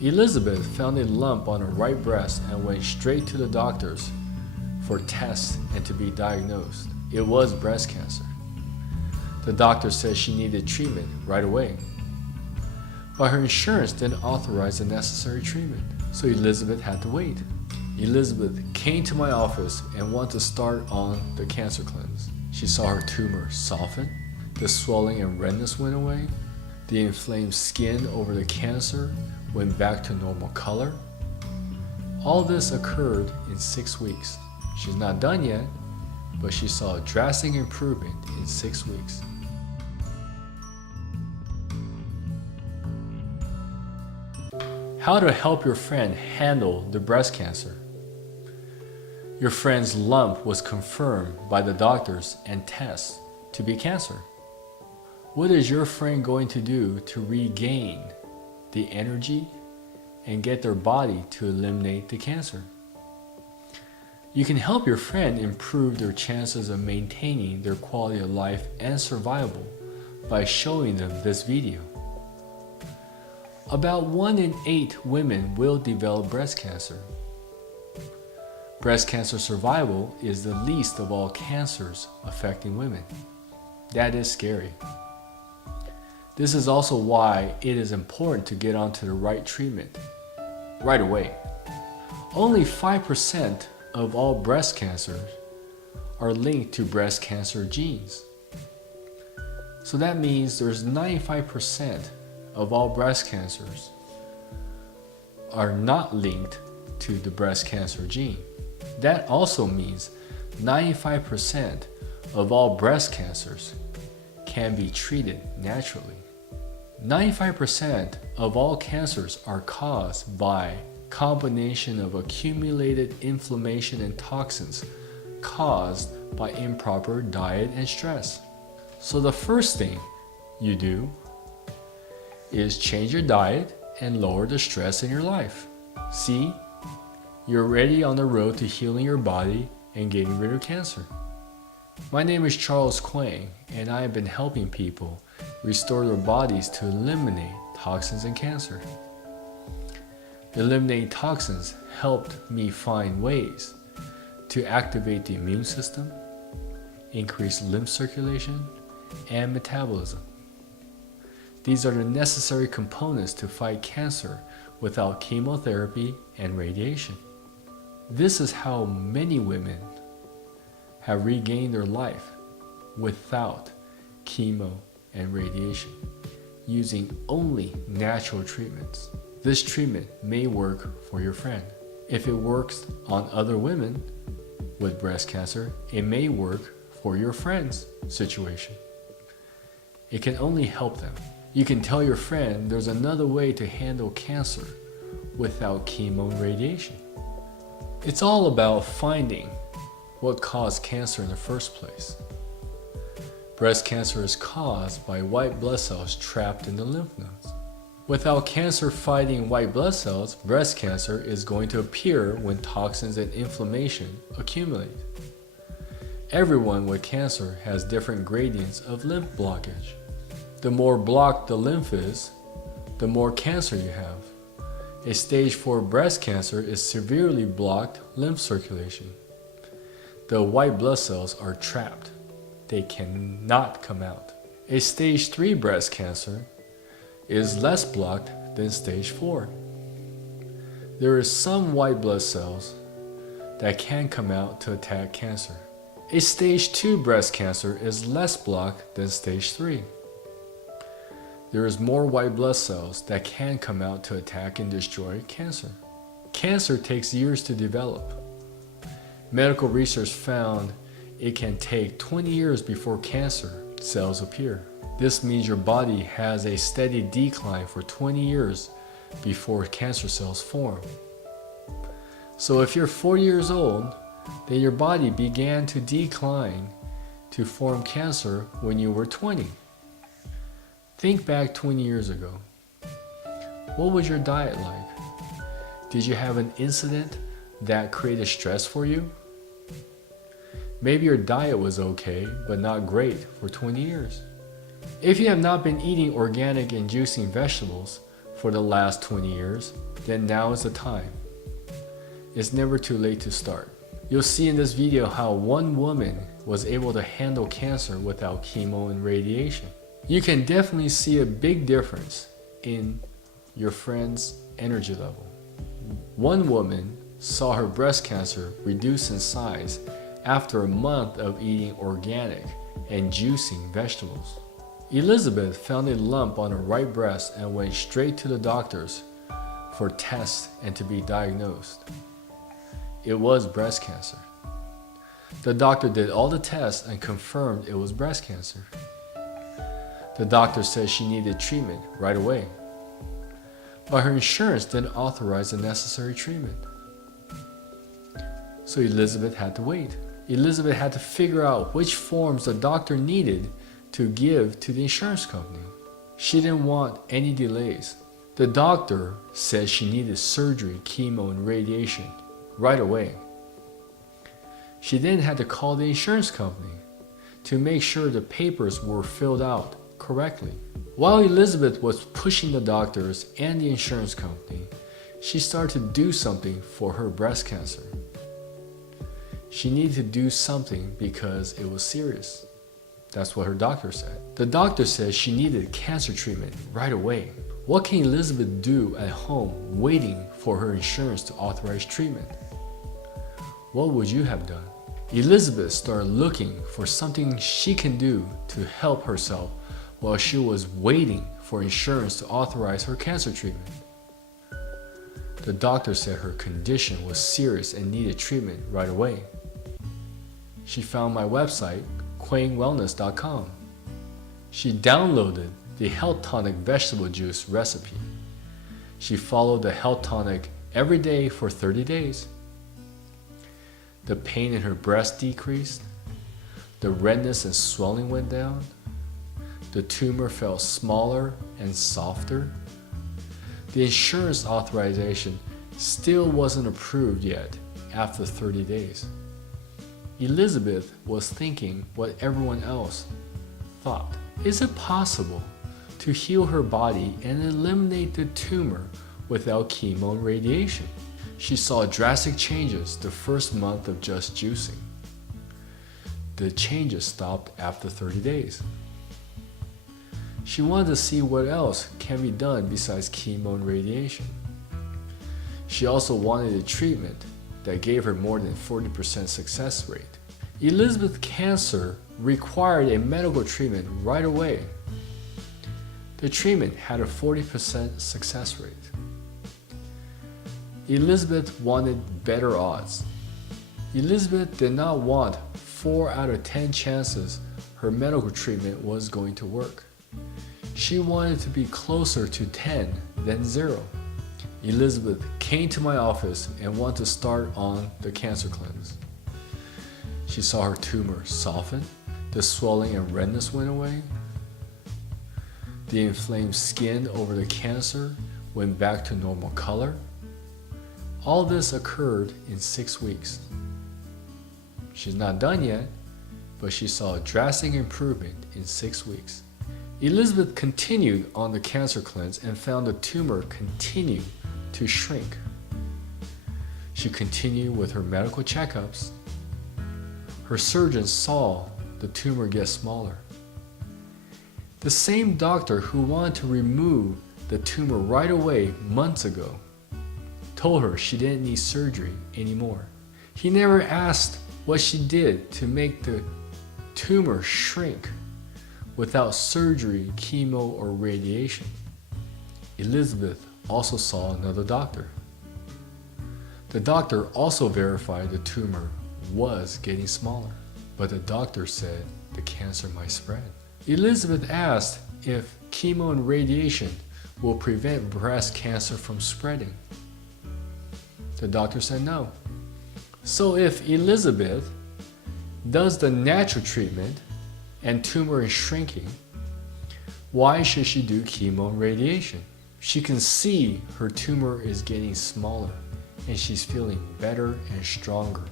Elizabeth found a lump on her right breast and went straight to the doctors for tests and to be diagnosed. It was breast cancer. The doctor said she needed treatment right away, but her insurance didn't authorize the necessary treatment, so Elizabeth had to wait. Elizabeth came to my office and wanted to start on the cancer cleanse. She saw her tumor soften, the swelling and redness went away, the inflamed skin over the cancer went back to normal color. All this occurred in 6 weeks. She's not done yet, but she saw a drastic improvement in 6 weeks. How to help your friend handle the breast cancer. Your friend's lump was confirmed by the doctors and tests to be cancer. What is your friend going to do to regain the energy and get their body to eliminate the cancer? You can help your friend improve their chances of maintaining their quality of life and survival by showing them this video. About 1 in 8 women will develop breast cancer. Breast cancer survival is the least of all cancers affecting women. That is scary. This is also why it is important to get onto the right treatment right away. Only 5% of all breast cancers are linked to breast cancer genes. So that means there's 95% of all breast cancers are not linked to the breast cancer gene. That also means 95% of all breast cancers can be treated naturally. 95% of all cancers are caused by combination of accumulated inflammation and toxins caused by improper diet and stress. So the first thing you do is change your diet and lower the stress in your life. See, you're already on the road to healing your body and getting rid of cancer. My name is Charles Quang, and I have been helping people restore their bodies to eliminate toxins and cancer. Eliminating toxins helped me find ways to activate the immune system, increase lymph circulation, and metabolism. These are the necessary components to fight cancer without chemotherapy and radiation. This is how many women have regained their life without chemo and radiation, using only natural treatments. This treatment may work for your friend. If it works on other women with breast cancer, it may work for your friend's situation. It can only help them. You can tell your friend there's another way to handle cancer without chemo and radiation. It's all about finding what caused cancer in the first place. Breast cancer is caused by white blood cells trapped in the lymph nodes. Without cancer-fighting white blood cells, breast cancer is going to appear when toxins and inflammation accumulate. Everyone with cancer has different gradients of lymph blockage. The more blocked the lymph is, the more cancer you have. A stage 4 breast cancer is severely blocked lymph circulation. The white blood cells are trapped. They cannot come out. A stage 3 breast cancer is less blocked than stage 4. There is some white blood cells that can come out to attack cancer. A stage 2 breast cancer is less blocked than stage 3. There is more white blood cells that can come out to attack and destroy cancer. Cancer takes years to develop. Medical research found it can take 20 years before cancer cells appear. This means your body has a steady decline for 20 years before cancer cells form. So if you're 40 years old, then your body began to decline to form cancer when you were 20. Think back 20 years ago. What was your diet like? Did you have an incident that created stress for you? Maybe your diet was okay, but not great for 20 years. If you have not been eating organic and juicing vegetables for the last 20 years, then now is the time. It's never too late to start. You'll see in this video how one woman was able to handle cancer without chemo and radiation. You can definitely see a big difference in your friend's energy level. One woman saw her breast cancer reduce in size after a month of eating organic and juicing vegetables. Elizabeth found a lump on her right breast and went straight to the doctors for tests and to be diagnosed. It was breast cancer. The doctor did all the tests and confirmed it was breast cancer. The doctor said she needed treatment right away, but her insurance didn't authorize the necessary treatment. So Elizabeth had to wait. Elizabeth had to figure out which forms the doctor needed to give to the insurance company. She didn't want any delays. The doctor said she needed surgery, chemo, and radiation right away. She then had to call the insurance company to make sure the papers were filled out correctly. While Elizabeth was pushing the doctors and the insurance company, she started to do something for her breast cancer. She needed to do something because it was serious. That's what her doctor said. The doctor said she needed cancer treatment right away. What can Elizabeth do at home waiting for her insurance to authorize treatment? What would you have done? Elizabeth started looking for something she can do to help herself while she was waiting for insurance to authorize her cancer treatment. The doctor said her condition was serious and needed treatment right away. She found my website, quangwellness.com. She downloaded the Health Tonic vegetable juice recipe. She followed the Health Tonic every day for 30 days. The pain in her breast decreased. The redness and swelling went down. The tumor felt smaller and softer. The insurance authorization still wasn't approved yet after 30 days. Elizabeth was thinking what everyone else thought. Is it possible to heal her body and eliminate the tumor without chemo and radiation? She saw drastic changes the first month of just juicing. The changes stopped after 30 days. She wanted to see what else can be done besides chemo and radiation. She also wanted a treatment that gave her more than 40% success rate. Elizabeth's cancer required a medical treatment right away. The treatment had a 40% success rate. Elizabeth wanted better odds. Elizabeth did not want 4 out of 10 chances her medical treatment was going to work. She wanted to be closer to 10 than 0. Elizabeth came to my office and wanted to start on the cancer cleanse. She saw her tumor soften, the swelling and redness went away, the inflamed skin over the cancer went back to normal color. All this occurred in 6 weeks. She's not done yet, but she saw a drastic improvement in 6 weeks. Elizabeth continued on the cancer cleanse and found the tumor continued to shrink. She continued with her medical checkups. Her surgeon saw the tumor get smaller. The same doctor who wanted to remove the tumor right away months ago told her she didn't need surgery anymore. He never asked what she did to make the tumor shrink without surgery, chemo, or radiation. Elizabeth also saw another doctor. The doctor also verified the tumor was getting smaller, but the doctor said the cancer might spread. Elizabeth asked if chemo and radiation will prevent breast cancer from spreading. The doctor said no. So if Elizabeth does the natural treatment and tumor is shrinking, why should she do chemo and radiation? She can see her tumor is getting smaller and she's feeling better and stronger.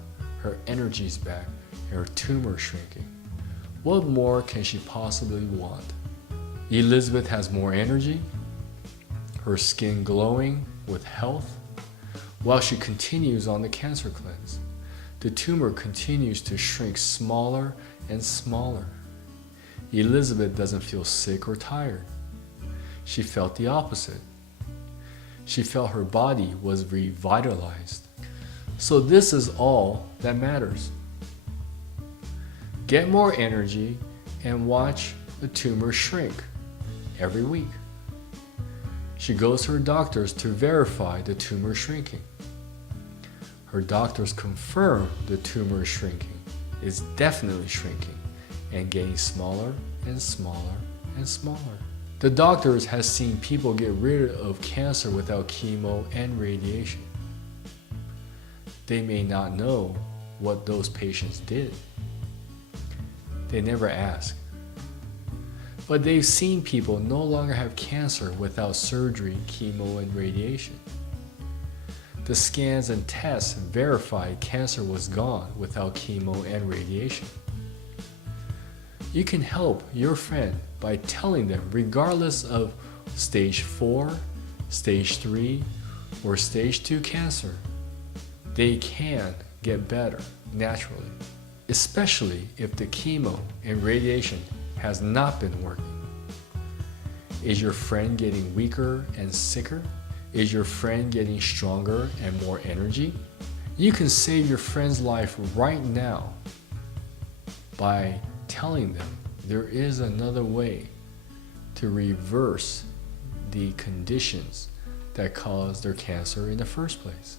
Her energy's back and her tumor is shrinking. What more can she possibly want? Elizabeth has more energy, her skin glowing with health, while she continues on the cancer cleanse. The tumor continues to shrink smaller and smaller. Elizabeth doesn't feel sick or tired. She felt the opposite. She felt her body was revitalized. So this is all that matters. Get more energy and watch the tumor shrink every week. She goes to her doctors to verify the tumor shrinking. Her doctors confirm the tumor is shrinking, is definitely shrinking, and getting smaller and smaller and smaller. The doctors has seen people get rid of cancer without chemo and radiation. They may not know what those patients did. They never ask. But they've seen people no longer have cancer without surgery, chemo, and radiation. The scans and tests verified cancer was gone without chemo and radiation. You can help your friend by telling them, regardless of stage 4, stage 3, or stage 2 cancer, they can get better naturally, especially if the chemo and radiation has not been working. Is your friend getting weaker and sicker? Is your friend getting stronger and more energy? You can save your friend's life right now by telling them there is another way to reverse the conditions that caused their cancer in the first place.